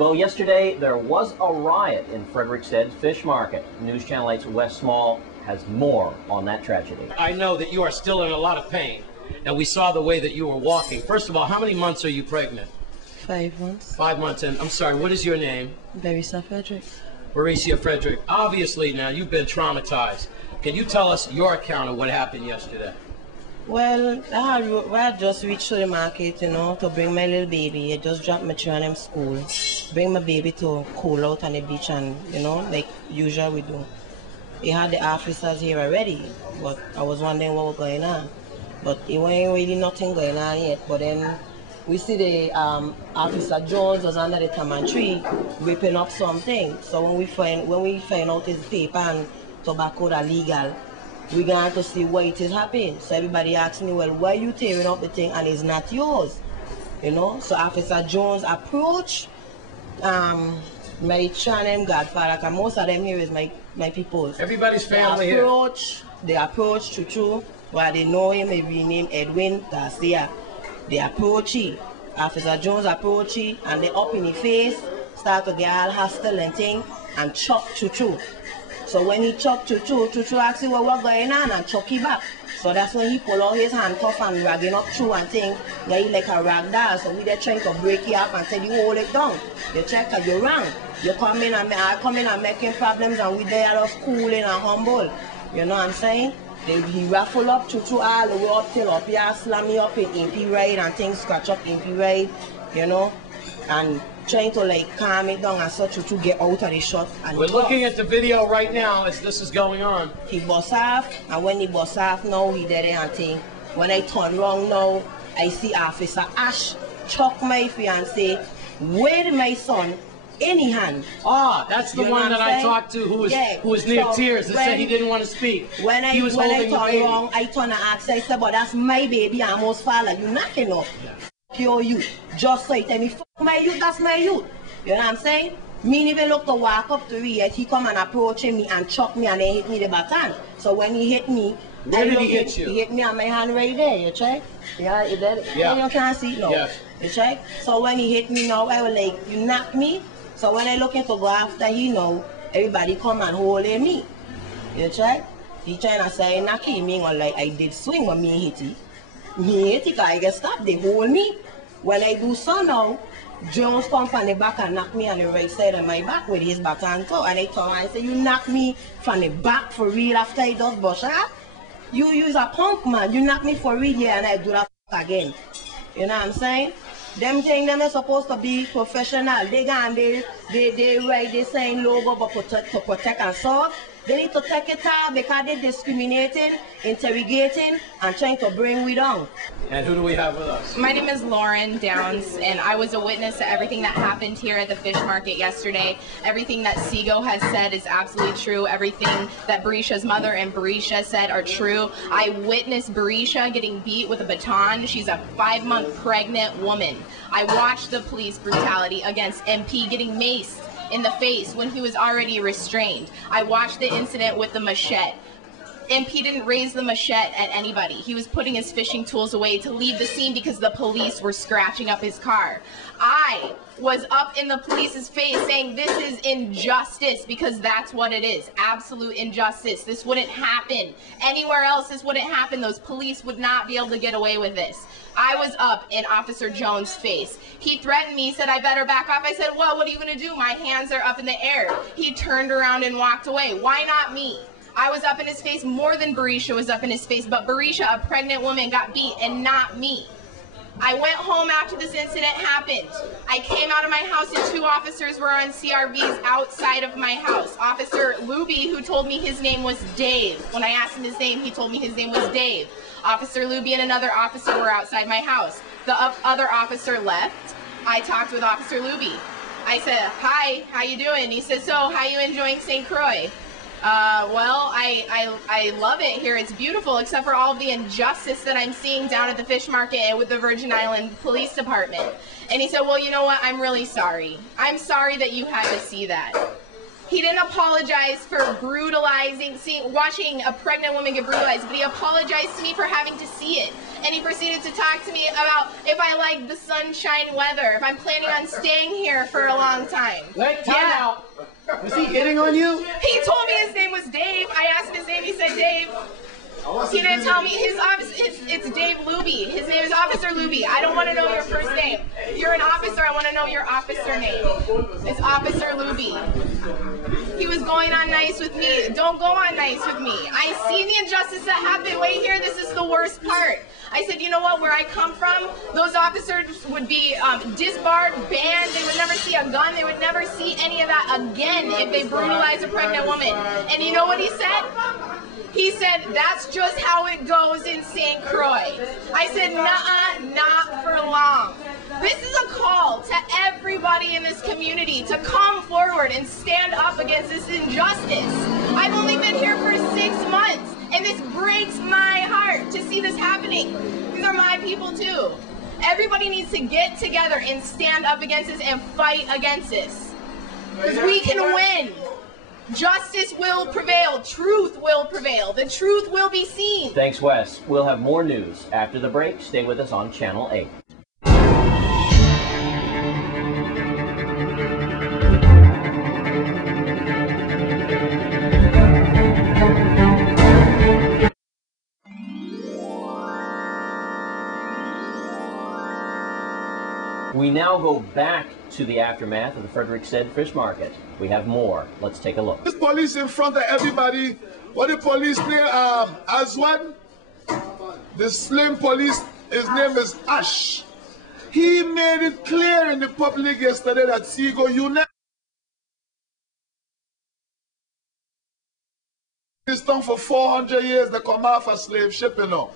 Well, yesterday there was a riot in Frederickstead's Fish Market. News Channel 8's Wes Small has more on that tragedy. I know that you are still in a lot of pain, and we saw the way that you were walking. First of all, how many months are you pregnant? 5 months. 5 months, and I'm sorry, what is your name? Barisa Frederick. Baricia Frederick. Obviously now you've been traumatized. Can you tell us your account of what happened yesterday? Well, I just reached to the market, you know, to bring my little baby. I just dropped my children in school. Bring my baby to cool out on the beach and, you know, like usual we do. They had the officers here already, but I was wondering what was going on. But it wasn't really nothing going on yet. But then we see the Officer Jones was under the taman tree whipping up something. So when we find out his paper and tobacco are legal, we're going to see why it is happening. So everybody asks me, well, why are you tearing up the thing and it's not yours? You know, so Officer Jones approached my channel godfather, because most of them here is my people. Everybody's family here. They approach Chuchu, while they know him, they rename Edwin Garcia. They approach him. Officer Jones approach him, and they up in his face, start to get all hostile and thing, and chop Chuchu. So when he chopped Chuchu asked him, well, what's going on, and chuck him back. So that's when he pull out his handcuff and ragging up Chu and thing. Yeah, he like a rag doll. So we there trying to break it up and tell you hold it down. You check that you're wrong. You come in and making problems, and we there all cooling and humble. You know what I'm saying? He raffle up Chuchu all the way up till up here, slam me up in MP Riot and things, scratch up MP Riot, you know, and trying to like calm it down and so Chuchu get out of the shot. And we're looking at the video right now as this is going on. He bust off, and when he bust off now, he did it and thing. When I turn around now, I see Officer Ash chuck my fiancé with my son in his hand. Ah, that's the one that I talked to who was near tears and said he didn't want to speak. When I turn around, I turn and ask, I said, but that's my baby, I almost fall. You knocking up. Your youth. Just so you tell me, fuck my youth, that's my youth. You know what I'm saying? Me even look to walk up to Riot, he come and approaching me and chuck me and then hit me the baton. So when he hit me, where did he hit you? He hit me on my hand right there, you check? Yeah, you did. Yeah. You can't see it now. Yes. You check? So when he hit me now, I was like, you knock me? So when I looking to go after he know, everybody come and hold me. You check? He trying to say knock him, me like I did swing but me hit it. Me hit it, I get stopped, they hold me. When I do so now, Jones come from the back and knock me on the right side of my back with his baton too. And I turn and I say, you knock me from the back for real after he does bush, huh? You use a punk man, you knock me for real here and I do that again. You know what I'm saying? Them things them are supposed to be professional. They gone they write the same logo but to protect and serve. They need to take it out because they're discriminating, interrogating, and trying to bring we down. And who do we have with us? My name is Lauren Downs, and I was a witness to everything that happened here at the fish market yesterday. Everything that Seago has said is absolutely true. Everything that Barisha's mother and Barisha said are true. I witnessed Barisha getting beat with a baton. She's a 5-month pregnant woman. I watched the police brutality against MP getting maced in the face when he was already restrained. I watched the incident with the machete. MP didn't raise the machete at anybody. He was putting his fishing tools away to leave the scene because the police were scratching up his car. I was up in the police's face saying this is injustice, because that's what it is. Absolute injustice. This wouldn't happen. Anywhere else this wouldn't happen. Those police would not be able to get away with this. I was up in Officer Jones' face. He threatened me, said I better back off. I said, well, what are you going to do? My hands are up in the air. He turned around and walked away. Why not me? I was up in his face more than Barisha was up in his face, but Barisha, a pregnant woman, got beat and not me. I went home after this incident happened. I came out of my house and 2 officers were on CRVs outside of my house. Officer Luby, who told me his name was Dave. When I asked him his name, he told me his name was Dave. Officer Luby and another officer were outside my house. The other officer left. I talked with Officer Luby. I said, hi, how you doing? He said, so, how you enjoying St. Croix? Well, I love it here. It's beautiful, except for all of the injustice that I'm seeing down at the fish market and with the Virgin Island Police Department. And he said, well, you know what? I'm really sorry. I'm sorry that you had to see that. He didn't apologize for watching a pregnant woman get brutalized, but he apologized to me for having to see it. And and he proceeded to talk to me about if I like the sunshine weather, if I'm planning on staying here for a long time. Wait, time out. Was he hitting on you? He told me his name was Dave. I asked him his name, he said Dave. He didn't tell me his office. It's Dave Luby. His name is Officer Luby. I don't want to know your first name. You're an officer. I want to know your officer name. It's Officer Luby. He was going on nice with me. Don't go on nice with me. I see the injustice that happened. Wait here. This is the worst part. I said, you know what? Where I come from, those officers would be disbarred, banned. They would never see a gun. They would never see any of that again if they brutalize a pregnant woman. And you know what he said? He said, that's just how it goes in St. Croix. I said, nuh-uh, not for long. This is a call to everybody in this community to come forward and stand up against this injustice. I've only been here for 6 months, and this breaks my heart to see this happening. These are my people too. Everybody needs to get together and stand up against this and fight against this. Because we can win. Justice will prevail. Truth will prevail. The truth will be seen. Thanks, Wes. We'll have more news after the break. Stay with us on Channel 8. We now go back to the aftermath of the Frederiksted Fish Market. We have more. Let's take a look. This police in front of everybody. What the police name? Aswan. The slim police, his name is Ash. He made it clear in the public yesterday that Seago, you never this tongue for 400 years, they come off a slave ship, you know.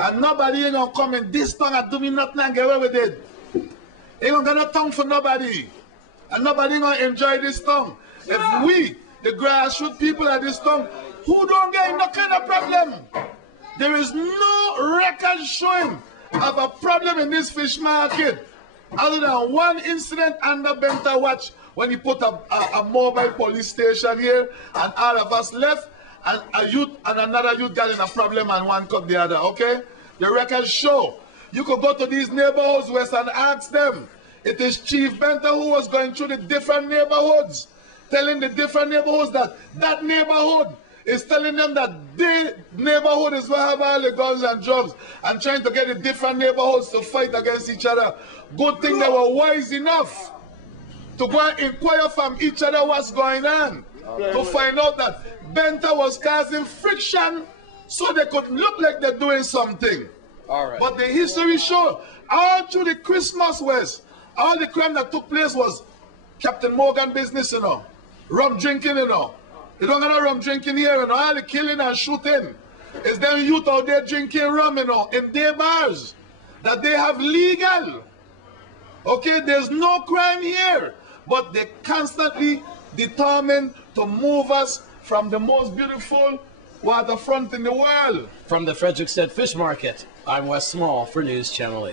And nobody ain't gonna come in this tongue and do me nothing and get away with it. Ain't gonna get no tongue for nobody. And nobody gonna enjoy this tongue. If we, the grassroots people at this tongue, who don't get no kind of problem. There is no record showing of a problem in this fish market other than one incident under Benta Watch when he put a mobile police station here and all of us left and a youth and another youth got in a problem and one cut the other, okay? The records show. You could go to these neighborhoods West and ask them. It is Chief Benta who was going through the different neighborhoods, telling the different neighborhoods that that neighborhood is telling them that their neighborhood is where have all the guns and drugs and trying to get the different neighborhoods to fight against each other. Good thing they were wise enough to go and inquire from each other what's going on, to find out that Benta was causing friction so they could look like they're doing something. All right. But the history shows all through the Christmas West, all the crime that took place was Captain Morgan business, you know. Rum drinking, you know. You don't got no rum drinking here, you know. All the killing and shooting is them youth out there drinking rum, you know, in their bars that they have legal. Okay, there's no crime here. But they constantly determined to move us from the most beautiful waterfront in the world. From the Frederiksted Fish Market, I'm Wes Small for News Channel 8.